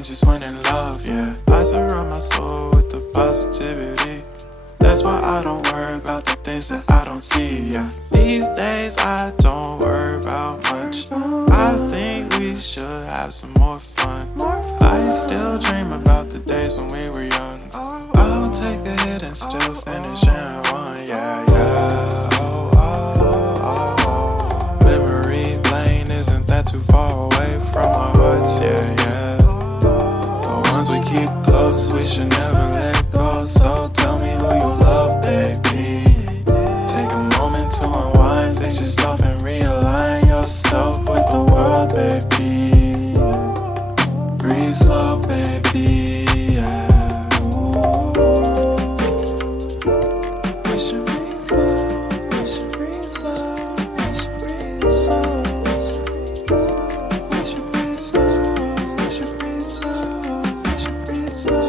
might just win in love, yeah. I surround my soul with the positivity. That's why I don't worry about the things that I don't see, yeah. These days I don't worry about much. I think we should have some more fun. I still dream about the days when we were young. I'll take a hit and still finish in one, yeah, yeah. Oh, oh, oh, oh. Memory lane isn't that too far away from our hearts, yeah, yeah. The ones we keep close, we should never let go. So tell me who you love, baby. Take a moment to unwind, fix yourself and realign yourself with the world, baby. Breathe slow, baby, yeah. We should breathe slow, we should breathe slow, we should breathe slow. We should breathe slow, we should breathe slow, we should breathe slow.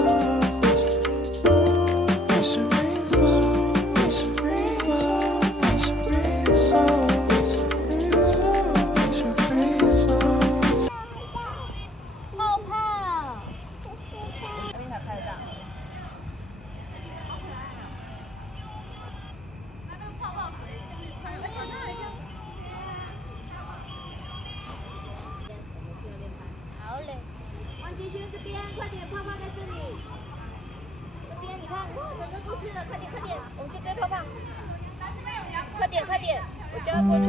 We should breathe slow, we should breathe slow, we should breathe slow, we should breathe slow. 泡泡，那边才拍得到。泡泡水，好嘞，王杰轩这边，快点，泡泡在这里。这边你看，有人出去了，快点快点，我们去追泡泡。快点快点，我就要过去。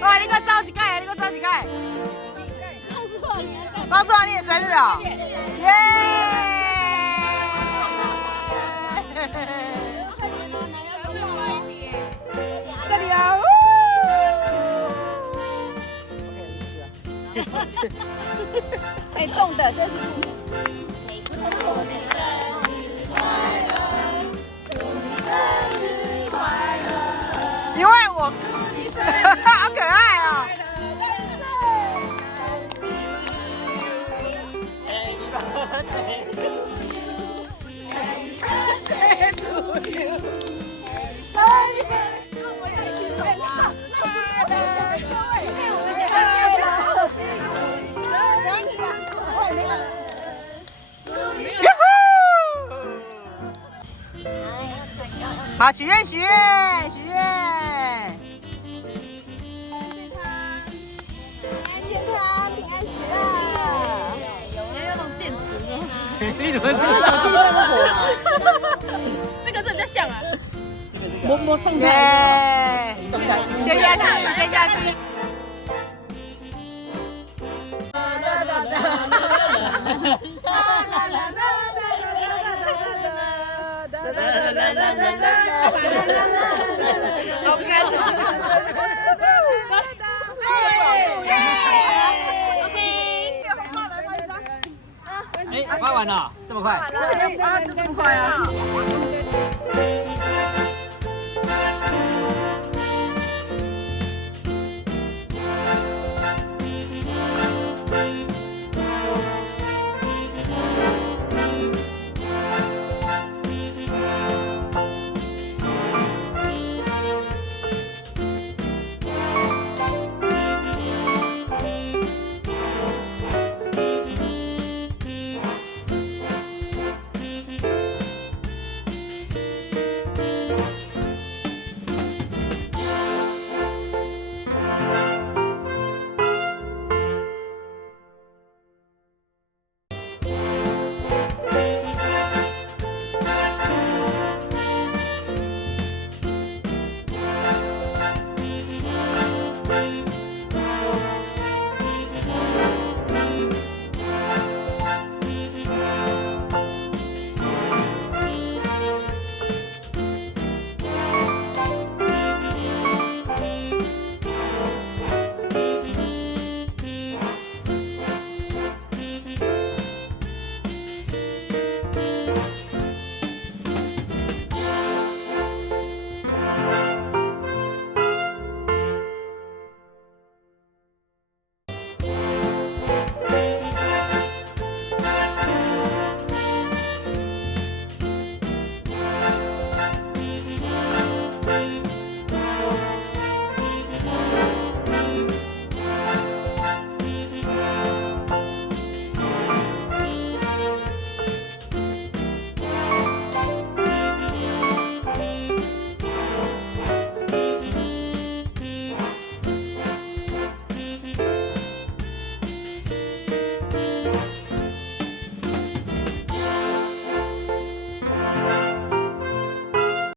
哇！你给我走一届，你给我走一届。告诉我你的生日哦！耶！这里啊！可以动的，这是。因为我好可爱哦！好，许愿，许愿，许愿。健康，平安喜乐。有人要弄电池吗？你怎么知道？手机这么火啊？这个比较像啊。摸动态。先下去，先下去。哎，发完了，这么快？啊，这么快啊！